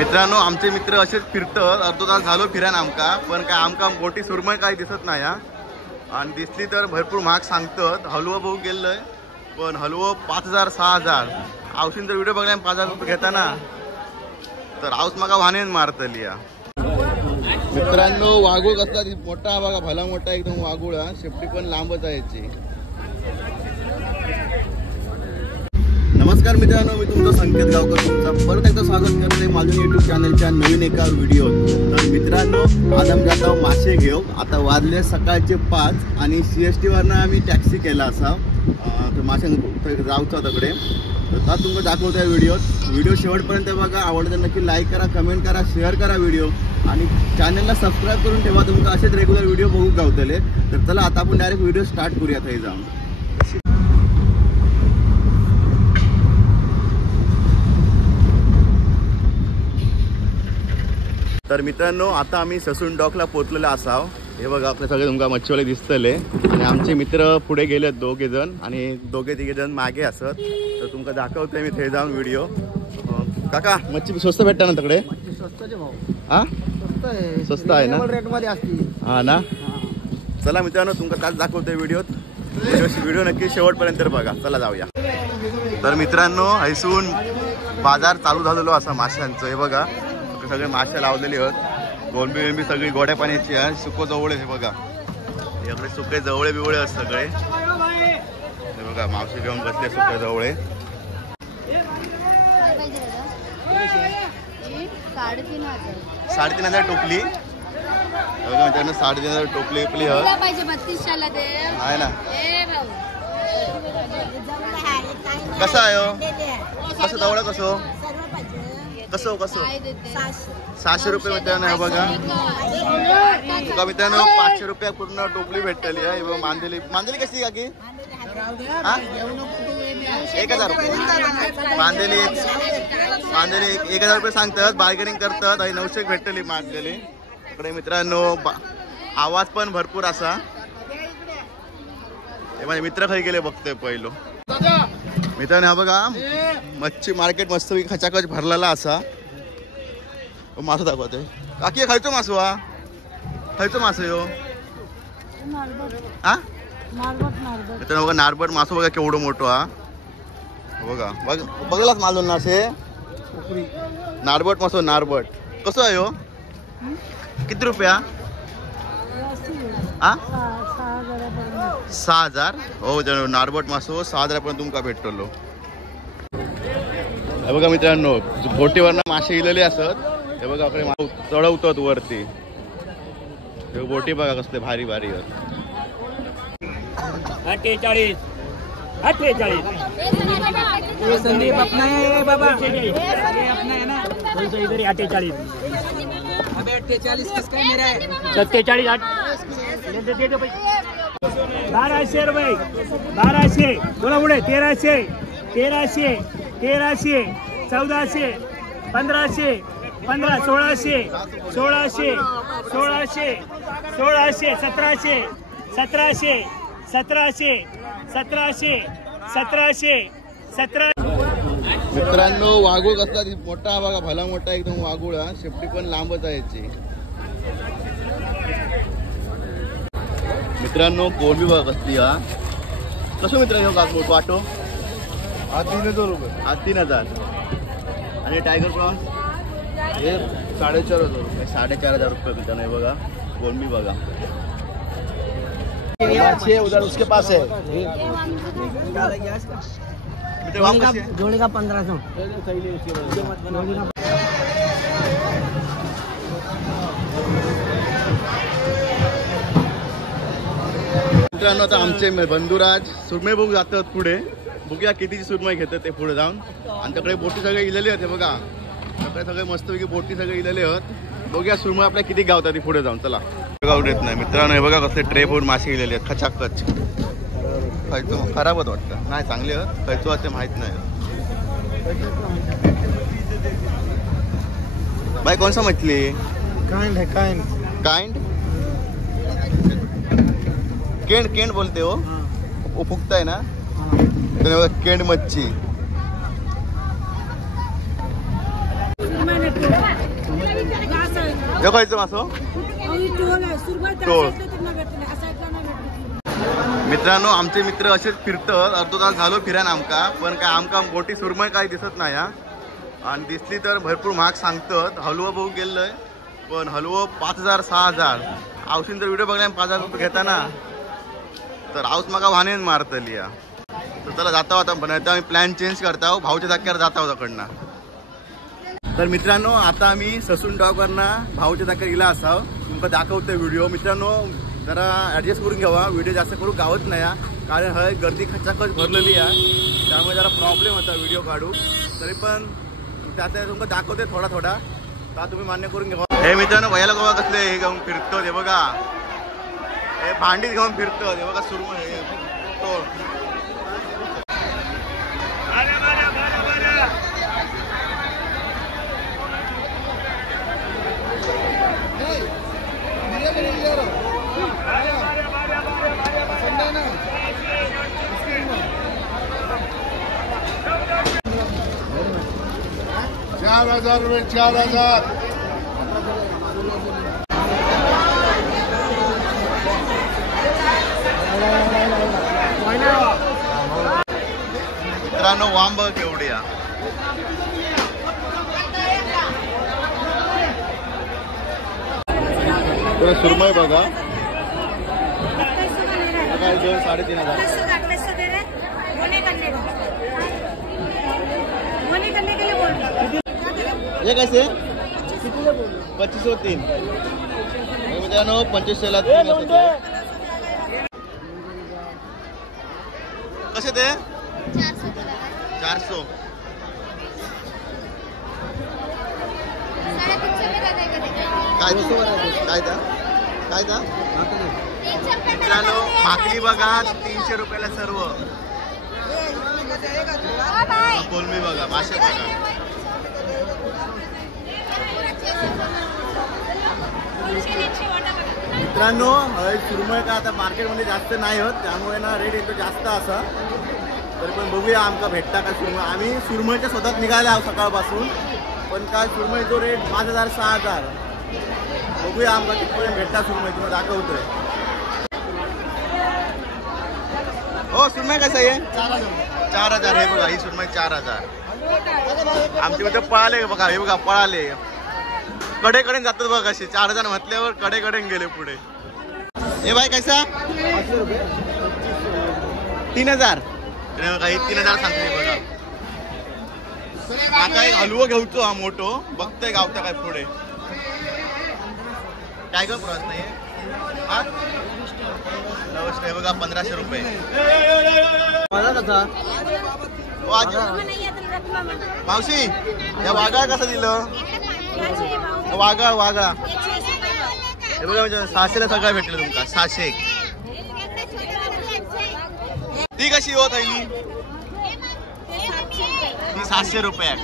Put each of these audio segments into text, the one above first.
मित्रांनो आमचे मित्र असेच फिरतात. अर्धो तास झालो फिरान आमका, पण काय आमका मोठी सुरमई काय दिसत नाही हा. आणि दिसली तर भरपूर महाग सांगतात. हलवं बघू गेलोय पण हलवं 5000 6000. औषध जर व्हिडिओ बघला 5000 रुपये घेताना तर आऊस मका वाहनेन मारतली या. मित्रांनो वाघूळ कसला मोठा बघा, भला मोठा एकदम वाघूळ हा. शेपटी पण लांबच आहे याची. नमस्कार मित्रांनो, मी तुमचा संकेत गावकर तुमचा परत एकदा स्वागत करते माझ्या यूट्यूब चॅनलच्या नवीन एका व्हिडिओ. तर मित्रांनो आज आम्ही जातो मासे घेऊ. आता वाजले सकाळचे 5 आणि CST वरनं आम्ही टॅक्सी केला असा तर मासे जाऊचा तिकडे. तर तुमचं दाखवतो आहे व्हिडिओ शेवटपर्यंत बघा. आवडतं तर नक्की लाईक करा, कमेंट करा, शेअर करा व्हिडिओ आणि चॅनलला सबस्क्राईब करून ठेवा. तुमचं असेच रेग्युलर व्हिडिओ बघू गावतले. तर चला आता आपण डायरेक्ट व्हिडिओ स्टार्ट करूया. हे जाऊन तर मित्रांनो आता आम्ही ससून डॉकला पोचलेलो असाव. हे बघा आपले सगळे तुमका मच्छीवाले दिसतले आणि आमचे मित्र पुढे गेलेत 2 जण आणि 2-3 जण मागे असत. तर तुमका दाखवतोय मी ते जाऊन व्हिडिओ. काका मच्छी स्वस्त भेटता ना तिकडे? हा स्वस्त आहे ना हा ना. चला मित्रांनो तुमका तास दाखवतोय व्हिडिओ नक्की शेवटपर्यंत बघा. चला जाऊया. तर मित्रांनो हैसून बाजार चालू झालेलो असा माशांचं. हे बघा सगळे मासे लावलेले आहेत. गोलबी सगळी गोड्या पाण्याची आहे. सुको जवळ हे बघा, याकडे सुके जवळे बिवळे आहेत सगळे. हे बघा मावशी घेऊन बसले सुके जवळे. 3500 टोपली. बघा मित्रांनो 3500 टोपली आपली आहे ना. कसं आहे कसं जवळ कसं 600 रुपये मित्रांनो. हे बघा तुका मित्रांनो 500 रुपया पूर्ण टोपली भेटली आहे. मांदेली कशी काकी? 1000 रुपये मांदेली 1000 रुपये सांगतात. बार्गेनिंग करतात आणि 900 भेटली मांदेली इकडे. मित्रांनो आवाज पण भरपूर असा. हे माझे मित्र खाली गेले बघतोय पहिलो. मित्रांनो हा बघा मच्छी मार्केट मस्त खचाखच भरलेला असा. मासो दाखवतोय. काकी खायचो मासो हा? खायचो मासो यो हा? मित्रांनो बघा नारबट मासो बघा केवढं मोठं हा. बघा बघलाच मालून ना असे नारबट मासो. नारबट कसं आहे हो? किती रुपया हा? 6000. हो नारबट मासो 6000 पर्यंत तुमका भेटलो. हे बघा मित्रांनो बोटीवरनं मासे गेलेले असत. हे बघा आपले चढवतात वरती. हे बोटी बघा कसले भारी भारी आहेत. 48 संदीप अपना है बाबा, अपना है ना. इधर 48 किसका मेरा है? 47 दे दो भाई. 1200 रुपये 1200 बोला पुढे. 1300 1400 1500 1600 1700 1700 1700 1700. मित्रांनो वाघूळ कसला मोठा बघा, भला मोठा एकदम वाघूळ हा. शेपटी पण लांबच आहे याची. मित्रांनो कोलबी बघा कसली हा. कसं मित्रांनो वाटो हा 3000 रुपये. हा 3000. आणि टायगर प्रॉन्स हे 4500 रुपये. 4500 रुपये मित्रांनो. हे बघा कोलबी बघा. उधर उसके पास है जोड़ी का 1500. मित्रांनो आता आमचे बंधुराज सुरमई बघू जातात पुढे. बघूया कितीची सुरमई घेतात ते पुढे जाऊन. आणि त्याकडे बोटी सगळे इलेले आहेत. हे बघा त्याकडे सगळे मस्तपैकी बोटी सगळे इलेले आहेत. बघूया सुरमई आपल्या किती गावतात ती पुढे जाऊन. चला गावून येत नाही मित्रांनो. हे बघा कसले ट्रे भरून मासे गेलेले आहेत खचाखच. खायचो खराब होत वाटतं. नाही चांगले आहेत खायचो ते माहित नाही. भाई कौन सा मछली? काइंड है काइंड. काइंड केंड बोलते हो. वो फुकता है ना. केंड मच्छी हे खायचं मासो टोळ. मित्रांनो आमचे मित्र असेच फिरतात. अर्धो तास झालो फिरान आमका, पण काय आमका मोठी सुरमई काही दिसत नाही हा. आणि दिसली तर भरपूर महाग सांगतात. हलवं बघू गेलोय पण हलवं 5,000 6,000. औषध जर व्हिडिओ बघल्या 5,000 रुपये घेताना तर आऊस मागा वाहनेन मारतली या. तर चला जाता होता पण आम्ही प्लॅन चेंज करता भाऊच्या जाग्यावर जाता होता कडनं. तर मित्रांनो आता आम्ही ससून डॉगवरनं भाऊच्या जाग्यावर गेला असाव. तुमका दाखवतोय व्हिडिओ. मित्रांनो जरा ॲडजस्ट करून घ्यावा, व्हिडिओ जास्त करून गावत नाही या, कारण हय गर्दी खचाखच भरलेली आहे. त्यामुळे जरा प्रॉब्लेम होता व्हिडिओ काढू. तरी पण त्यात तुमका दाखवते थोडा थोडा, का तुम्ही मान्य करून घ्यावा. हे मित्रांनो वयाला गोवा कसले हे घेऊन फिरतो हे बघा, हे भांडीत घेऊन फिरतो हे बघा सुरमई तो. ₹4,000 4,000. मित्रांनो वाम बघ केवढी या. सुरमई बघा 2,500 ये कैसे 2503. मित्रांनो 2500 कसे ते 400. काय मित्रांनो भाकरी बघा 300 रुपयाला सर्व. कोलमी बघा मासे बघा. मित्रांनो सुरमई का आता मार्केटमध्ये जास्त नाही होत, त्यामुळे ना रेट येतो जास्त असा. तरी पण बघूया आमका भेटता का सुरमई. आम्ही सुरमईच्या स्वतःच निघाले आहोत सकाळपासून, पण काय सुरमईचा रेट 5,000 6,000. बघूया आमका कितपर्यंत भेटता सुरमई, तुम्हाला दाखवतोय. हो सुरमई कसं आहे 4,000. हे बघा ही सुरमई 4,000. आमच्या मध्ये पळाले बघा, हे बघा पळाले कडेकडे जातात बघा कसे. 4,000 म्हटल्यावर कडेकडे गेले पुढे. हे बाई कैसा 3,000. काही 3,000 सांगते बघा. आता एक हलवं घेऊचो हा मोठो, बघतोय गावता काय पुढे. काय ग प्रवास नाही हे बघा 1,500 रुपये. मावशी या वाघा कसं दिलं वाघा हे बघा म्हणजे 600ला सगळं भेटलं तुमका 600. ती कशी होत आहे ती 700 रुपये.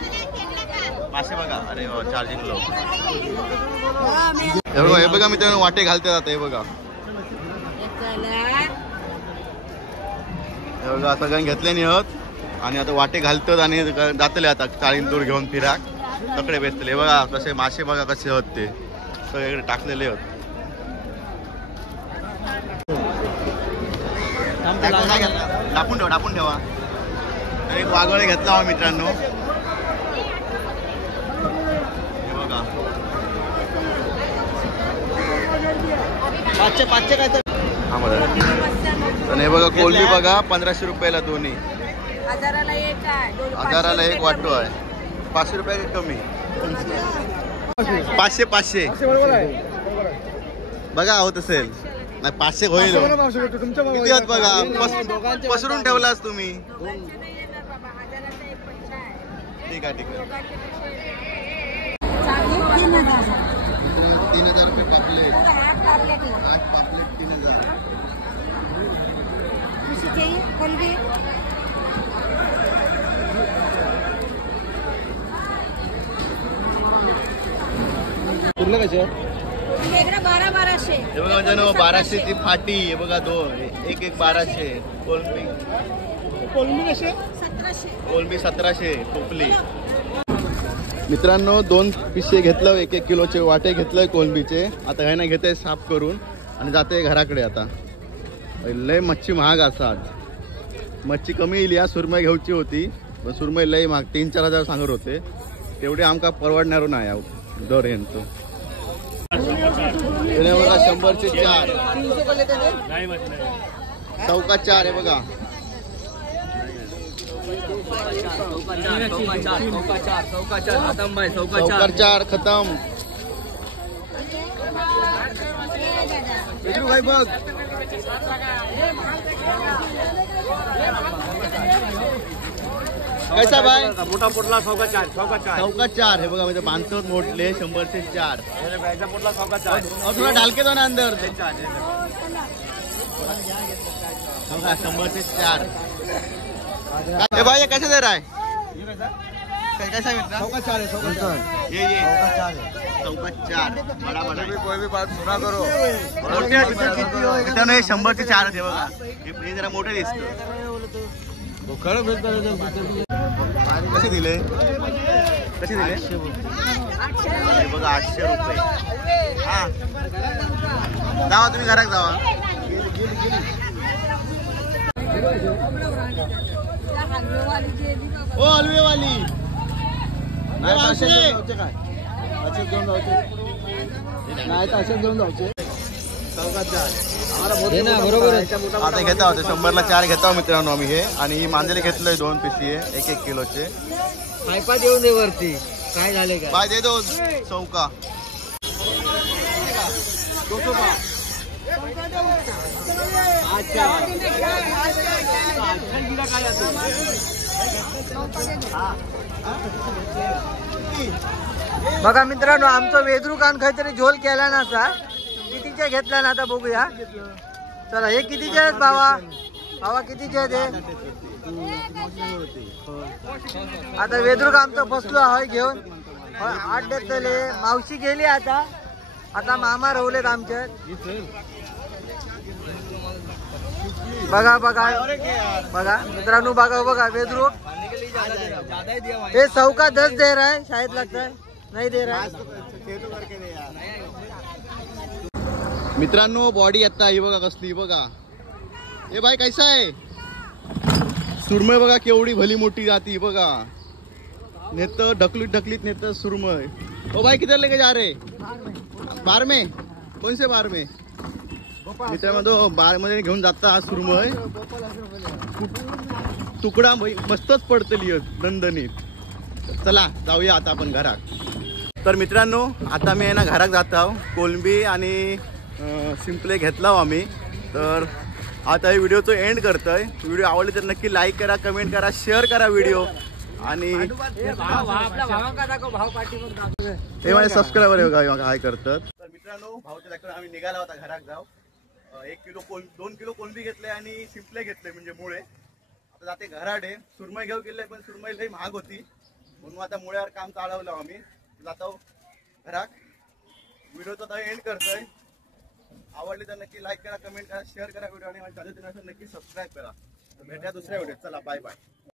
मासे बघा अरे हो चार्जिंग लो. हे बघा मित्रांनो वाटे घालते जात. हे बघा सगळ्यांनी घेतले नाही होत आणि आता वाटे घालतात आणि जातले आता चाळीन दूर घेऊन फिराक तकडे बेसतले. हे बघा कसे मासे बघा कसे होत ते सगळीकडे टाकलेले होत. टाकून ठेवा. एक वाघळे घेतला हा मित्रांनो. हे बघा 500 काय तर. आणि हे बघा कोलमी बघा 1,500 रुपयाला दोन्ही. 1,000ला एक वाटो आहे. 500 रुपये कमी. 500 बघा होत असेल नाही 500 होईल. किती होत बघा पसरून ठेवलास तुम्ही. ठीक आहे 3,000 रुपये पापलेट. 8 पापलेट 3,000. पूर्ण कशा 1200. हे बघा म्हणजे 1200ची फाटी. हे बघा एक 1200. कोलमी कसे 1700. कोलमी 1700. टोपली मित्रांनो 2 पिशे घेतलं, 1-1 किलोचे वाटे घेतलंय कोलंबीचे. आता हे नाही घेते साफ करून आणि जाते घराकडे. आता लय मच्छी महाग असा आज. मच्छी कमी येईल या सुरमई घेऊची होती पण सुरमई लय महाग 3-4 हजार सांगत होते. तेवढे आमका परवडणार नाही दर यांचं. बघा 100चे 4 चौका 4 आहे बघा. चौका 4 खतम. भाई बघ कैसा भाई मोठा पोटला चौका 4 चौका 4 हे बघा म्हणजे बांधतो मोठले 100चे 4. पोटला चौका 4 और थोड़ा डाल के दो ना अंदर. बघा 100चे 4. ए भाई ये कैसे दे रहा है? कैसा मिलता? चौका 4 है. चौका 4 ये चौका 4 बड़ा बड़ा. कोई भी बात सुना करो. मोठे मित्रांनो हे 100चे 4 आहे बघा. हे जरा मोठे दिसतं. कसे दिले? कसे दिले? हे बघा 800 रुपये. हा जावा तुम्ही घरात जावा. ओ हलवेवाली आता घेता होते 100ला 4 घेता मित्रांनो आम्ही हे. आणि ही मांजरे घेतलंय 2 पिशी आहे 1-1 किलोचे. पायपा देऊन दे वरती काय झाले का पाय दे दो चौका. बघा मित्रांनो आमचं वेदरू कान काहीतरी झोल केला ना असा. कितीचे घेतला ना आता बघूया. चला हे कितीचे आहेत भावा? भावा कितीचे आहेत हे? आता वेदरू का आमचं फसलो आहे घेऊन 8 देतले. मावशी गेली आता. आता मामा रवलेत आमचे. बघा बघा बघा मित्रांनो बघा बघा वेदरू हे चौका 10 दे रहा है शायद लगता है नहीं दे रहा है. मित्रांनो बॉडी आता ही बघा कसली बघा. ए भाई कैसा आहे? सुरमई बघा केवढी भली मोठी जाती बघा. नेत ढकलीत ढकलीत नेत सुरमई. ओ भाई किधर लेके जा रहे? बार में. कौन से बार में? मित्रांनो बार मध्ये घेऊन जाता सुरमई. तुकडा मस्तच पडतली दणदणीत. चला जाऊया आता आपण घरात. तर मित्रांनो आता मी ना घरात जात आहो. कोलंबी आणि सिंपले घेतला आम्ही. तर आता हे व्हिडिओचं एंड करतोय. व्हिडिओ आवडली तर नक्की लाईक करा, कमेंट करा, शेअर करा व्हिडिओ. आणि हे माझे सबस्क्रायबर काय करतात. तर मित्रांनो भाऊच्या दाखवून आम्ही निघाला होता घरात जाऊ. 1 किलो 2 किलो कोलंबी घेतले आणि सिंपले घेतले म्हणजे मुळे. आता जाते घराडे. सुरमई घेऊ गेले पण सुरमई लई महाग होती म्हणून आता मुळ्यावर काम चालवलं आम्ही. जातो घरात. व्हिडिओचा आता एंड करतोय. आवडली तर नक्की लाईक करा, कमेंट करा, शेअर करा व्हिडिओ आणि माझ्या चॅनल नक्की सबस्क्राईब करा. भेटूया दुसऱ्या व्हिडिओ. चला बाय बाय.